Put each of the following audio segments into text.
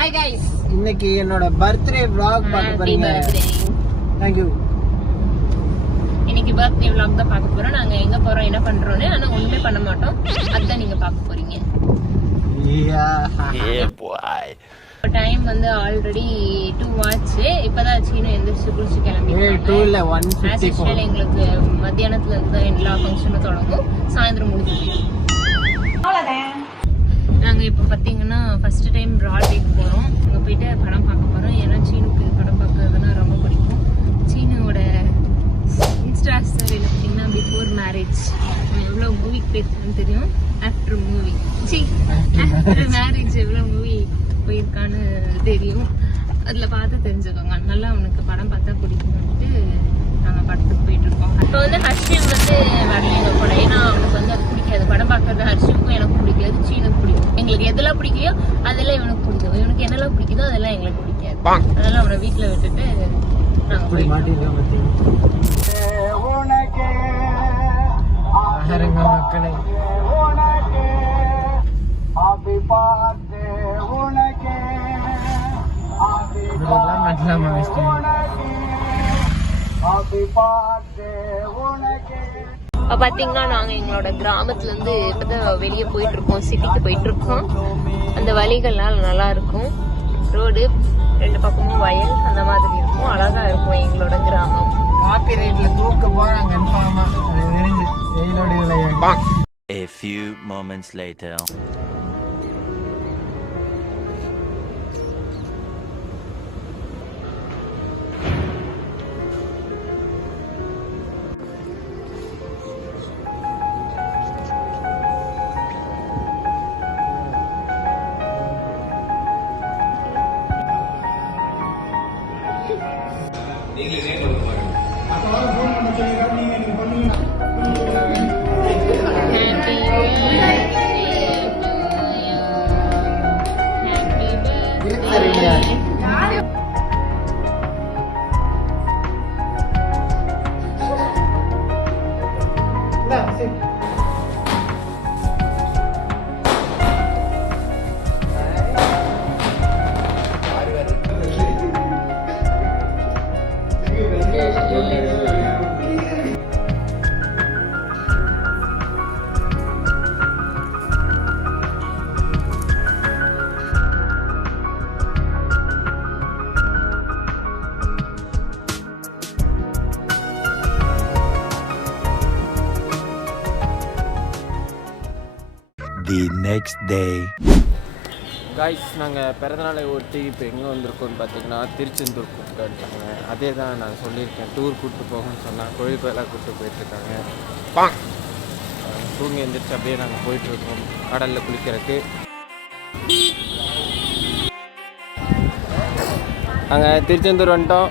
Hi guys, இன்னைக்கு என்னோட birthday vlog பார்க்க போறீங்க. Thank you. இன்னைக்கு பர்த்டே vlog தான் பார்க்க போறோம். நாங்க எங்க போறோம், என்ன பண்றோம்னு ஆனா ஒண்ணுமே பண்ண மாட்டோம். அதான் நீங்க பார்க்க போறீங்க. Yeah boy. டைம் வந்து ஆல்ரெடி 2 ஆச்சு. இப்பதான் சீனு எந்திரிச்சு குளிச்சு கிளம்பி 2 இல்ல 1:54. எங்களுக்கு மத்தியானத்துல இருந்து தான் எல்லா ஃபங்க்ஷனும் தொடங்கும். சாயந்தரம் முடிஞ்சிடும். நாங்க இப்ப பாத்தீங்கன்னா ஃபர்ஸ்ட் டைம் பிராட்வேக்கு போறோம். அங்க போயிட்டு படம் பார்க்க போறோம். ஏன்னா சீனுக்கு படம் பார்க்கறதுனா ரொம்ப பிடிக்கும். சீனுவோட இன்ஸ்டா ஸ்டோரியில பாத்தீங்கன்னா பிஃபோர் மேரேஜ் எவ்வளவு மூவிக்கு போயிருக்கான்னு தெரியும். ஆஃப்டர் மூவி ஆஃப்டர் மேரேஜ் எவ்வளவு மூவி போயிருக்கான்னு தெரியும். அதுல பார்த்து தெரிஞ்சுக்கோங்க. நல்லா உனக்கு படம் பார்த்தா பிடிக்கும்ட்டு நாங்க படத்துக்கு போயிட்டு இருக்கோம். இப்போ வந்து ஹர்ஷிவ் வந்து வரல எங்க கூட. ஏன்னா அவனுக்கு வந்து அது பிடிக்காது. படம் பார்க்கறது ஹர்ஷிவுக்கும் எனக்கு பிடிக்காது, சீனுக்கு பிடிக்கும். எங்களுக்கு எதெல்லாம் பிடிக்கையோ அதெல்லாம் இவனுக்கு பிடிக்கும். இவனுக்கு என்னெல்லாம் பிடிக்குதோ அதெல்லாம் எங்களுக்கு பிடிக்காது. அதெல்லாம் அவனை வீட்டுல விட்டுட்டு நாங்க போய் மக்களே பாத்தீங்கன்னா நாங்க எங்களோட கிராமத்துல இருந்து இப்பதான் வெளியே போயிட்டு இருக்கோம். சிட்டிக்கு போயிட்டு இருக்கோம். அந்த வழிகள்லாம் நல்லா இருக்கும். ரோடு 2 பக்கமும் வயல் அந்த மாதிரி இருக்கும். அழகா இருக்கும் எங்களோட கிராமம். காப்பி ரைட்ல தூக்க போறாங்க கன்ஃபார்மா. அது தெரிஞ்சு வெயிலோட விளையாடு. A few moments later. The next day. Guys, நாங்கள் பிறந்தநாளை ஒட்டி இப்போ எங்கே வந்திருக்கோம்னு பார்த்தீங்கன்னா திருச்செந்தூர் கூப்பிட்டு வந்துட்டாங்க. அதே தான் நான் சொல்லியிருக்கேன், டூர் கூப்பிட்டு போகணும்னு சொன்னால் கோயில் கோயிலாக கூப்பிட்டு போயிட்டுருக்காங்க. தூங்கி எழுந்திரிச்சு அப்படியே நாங்கள் போயிட்டுருக்கோம் கடலில் குளிக்கிறதுக்கு. நாங்கள் திருச்செந்தூர் வந்துட்டோம்.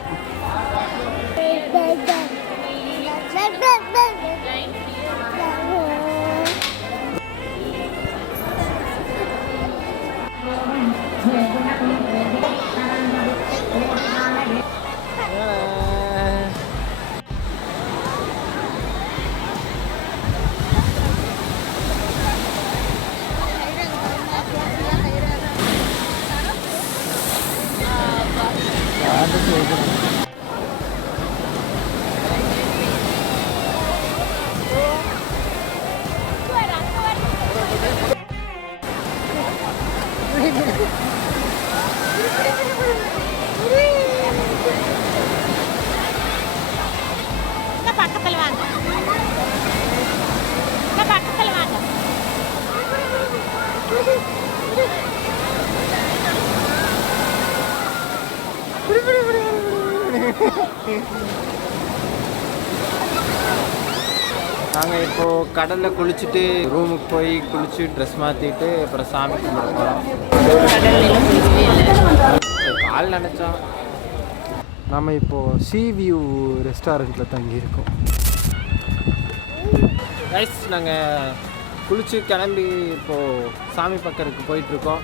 நாங்கள் இப்போது கடலில் குளிச்சுட்டு ரூமுக்கு போய் குளிச்சு ட்ரெஸ் மாற்றிட்டு அப்புறம் சாமி கும்பிட போகிறோம். கால் நினச்சோம். நம்ம இப்போது சி வியூ ரெஸ்டாரண்ட்டில் தங்கியிருக்கோம். ரைஸ், நாங்கள் குளிச்சு கிளம்பி இப்போது சாமி பக்கத்துக்கு போயிட்டுருக்கோம்.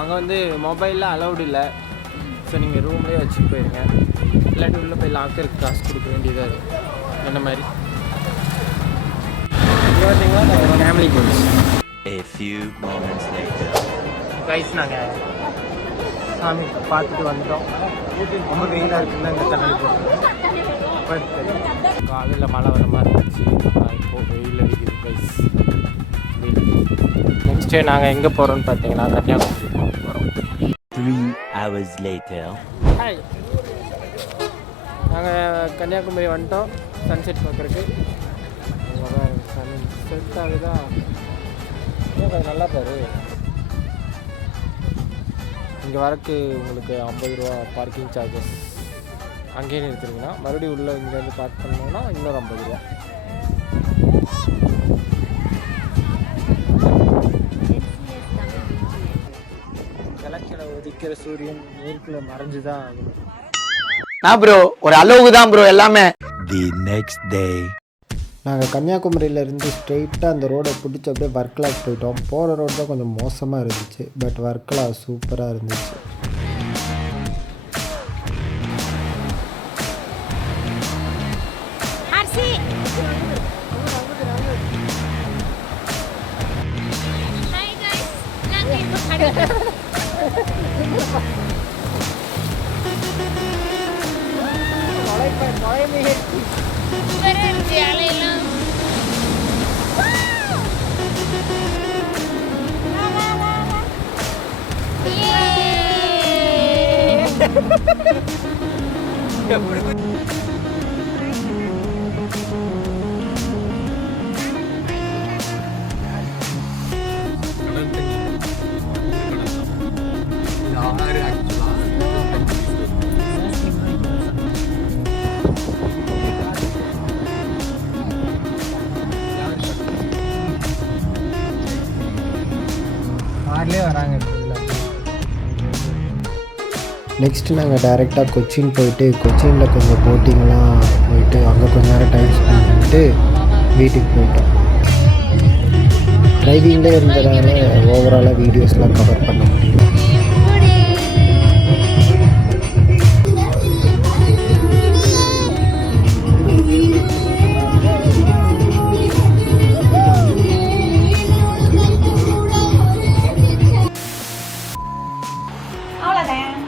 அங்கே வந்து மொபைலில் அலௌடு இல்லை. ஸோ நீங்கள் ரூம்லேயே வச்சுட்டு போயிருங்க. இல்லாட்டி உள்ளே போய் லாக்கருக்கு காசு கொடுக்க வேண்டியதாக இருக்கும். என்ன மாதிரி family goals. A few moments later. Guys, நாங்கள் சாமி பார்த்துட்டு வந்துட்டோம். ரொம்ப வெயிலாக இருக்குன்னு இந்த தண்ணி போகிறோம். காலையில் மழை வர மாதிரி இருந்துச்சு. இப்போது வெயில் அடிக்குது கைஸ். நெக்ஸ்ட் டே நாங்கள் எங்கே போகிறோம்னு பார்த்தீங்கன்னா கன்னியாகுமரி போகிறோம். 3 hours later. ஹாய், நாங்கள் கன்னியாகுமரி வந்துட்டோம் சன்செட் பார்க்குறதுக்கு. சன் செட் ஆகுதா நல்லா பாரு. இங்கே வரக்கு உங்களுக்கு 50 ரூபா பார்க்கிங் சார்ஜஸ். அங்கேயே நிறுத்துறீங்கன்னா மறுபடியும் உள்ளே இங்கேருந்து பார்க் பண்ணோம்னா இன்னொரு 50 ரூபா. கிழக்கில் உதிக்கிற சூரியன் மேற்குள்ள மறைஞ்சு தான் ஆகணும். நான் ப்ரோ ஒரு அளவுக்கு தான் ப்ரோ எல்லாமே. The next day. நாங்கள் கன்னியாகுமரியிலேருந்து ஸ்ட்ரெயிட்டாக அந்த ரோடை பிடிச்சி அப்படியே வர்க்கலாக்கு போயிட்டோம். போகிற ரோடு தான் கொஞ்சம் மோசமாக இருந்துச்சு, பட் வர்க்கலா சூப்பராக இருந்துச்சு. ஆறுலேயே வராங்க. நெக்ஸ்ட்டு நாங்கள் டைரெக்டாக கொச்சின் போயிட்டு கொச்சினில் கொஞ்சம் போட்டிங்லாம் போயிட்டு அங்கே கொஞ்சம் நேரம் டைம் ஸ்பெண்ட் பண்ணிட்டு வீட்டுக்கு போயிட்டோம். ட்ரைவிங்லேயே இருந்ததால் ஓவராலாக வீடியோஸ்லாம் கவர் பண்ண முடியும். அவ்வளோதான்.